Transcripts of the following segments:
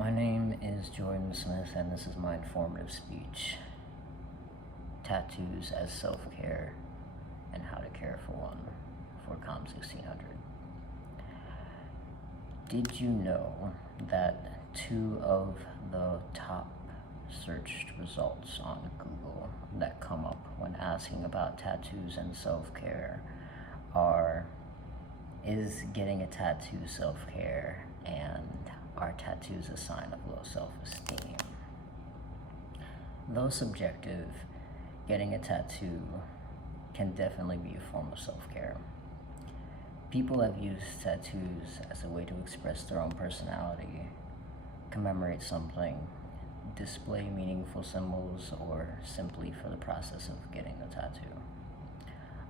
My name is Jordan Smith, and this is my informative speech. Tattoos as self-care and how to care for one, for COM 1600. Did you know that 2 of the top searched results on Google that come up when asking about tattoos and self-care are, is getting a tattoo self-care, and are tattoos a sign of low self-esteem? Though subjective, getting a tattoo can definitely be a form of self-care. People have used tattoos as a way to express their own personality, commemorate something, display meaningful symbols, or simply for the process of getting the tattoo.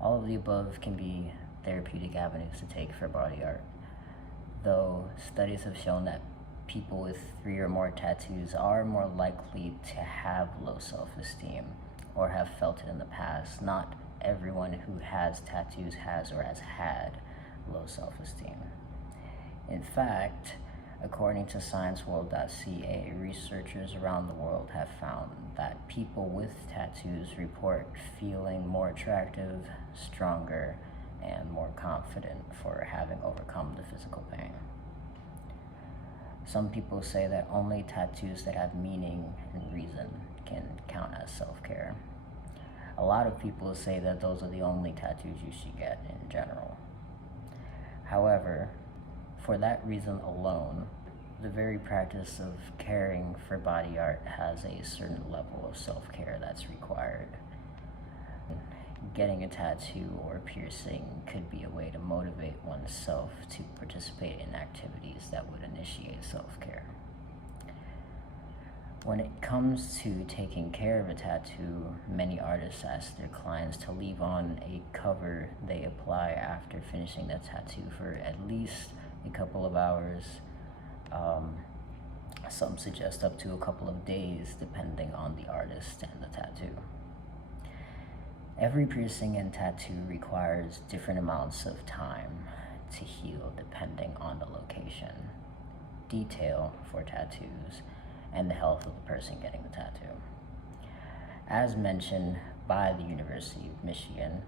All of the above can be therapeutic avenues to take for body art, though studies have shown that people with 3 or more tattoos are more likely to have low self-esteem or have felt it in the past. Not everyone who has tattoos has or has had low self-esteem. In fact, according to ScienceWorld.ca, researchers around the world have found that people with tattoos report feeling more attractive, stronger, and more confident for having overcome the physical pain. Some people say that only tattoos that have meaning and reason can count as self-care. A lot of people say that those are the only tattoos you should get in general. However, for that reason alone, the very practice of caring for body art has a certain level of self-care that's required. Getting a tattoo or piercing could be a way to motivate oneself to participate in activities that would initiate self-care. When it comes to taking care of a tattoo, many artists ask their clients to leave on a cover they apply after finishing the tattoo for at least a couple of hours. Some suggest up to a couple of days, depending on the artist and the tattoo. Every piercing and tattoo requires different amounts of time to heal depending on the location, detail for tattoos, and the health of the person getting the tattoo. As mentioned by the University of Michigan,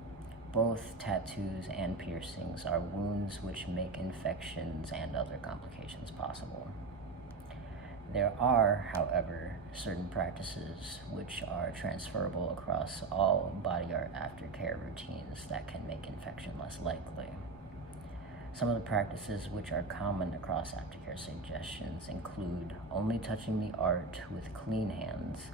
both tattoos and piercings are wounds which make infections and other complications possible. There are, however, certain practices which are transferable across all body art aftercare routines that can make infection less likely. Some of the practices which are common across aftercare suggestions include only touching the art with clean hands,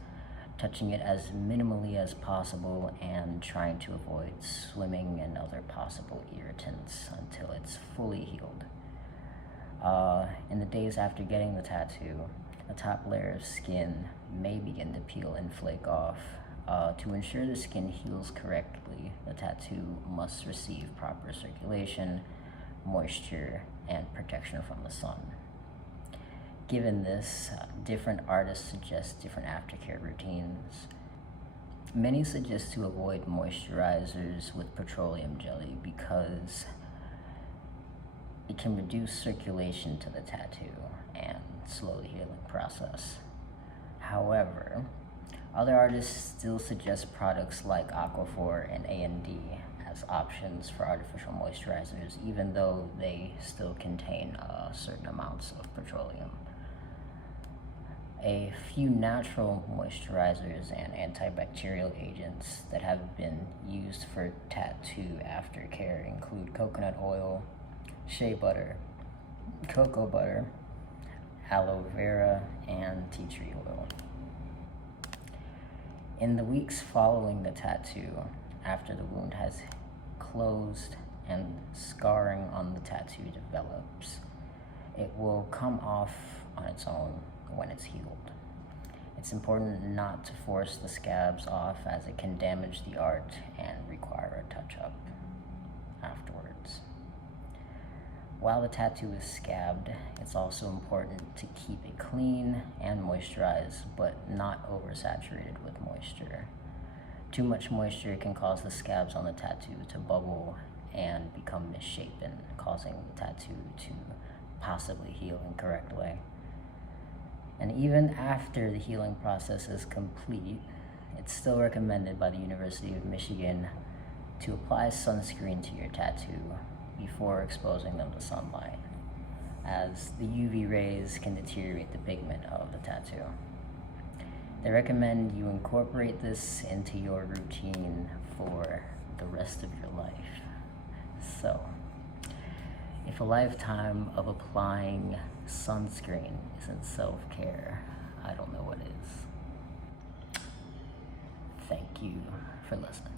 touching it as minimally as possible, and trying to avoid swimming and other possible irritants until it's fully healed. In the days after getting the tattoo, the top layer of skin may begin to peel and flake off. To ensure the skin heals correctly, the tattoo must receive proper circulation, moisture, and protection from the sun. Given this, different artists suggest different aftercare routines. Many suggest to avoid moisturizers with petroleum jelly because it can reduce circulation to the tattoo and slow the healing process. However, other artists still suggest products like Aquaphor and A&D as options for artificial moisturizers, even though they still contain certain amounts of petroleum. A few natural moisturizers and antibacterial agents that have been used for tattoo aftercare include coconut oil, shea butter, cocoa butter, aloe vera, and tea tree oil. In the weeks following the tattoo, after the wound has closed and scarring on the tattoo develops, it will come off on its own when it's healed. It's important not to force the scabs off, as it can damage the art and require a touch-up afterwards. While the tattoo is scabbed, it's also important to keep it clean and moisturized, but not oversaturated with moisture. Too much moisture can cause the scabs on the tattoo to bubble and become misshapen, causing the tattoo to possibly heal incorrectly. And even after the healing process is complete, it's still recommended by the University of Michigan to apply sunscreen to your tattoo before exposing them to sunlight, as the UV rays can deteriorate the pigment of the tattoo. They recommend you incorporate this into your routine for the rest of your life. So, if a lifetime of applying sunscreen isn't self-care, I don't know what is. Thank you for listening.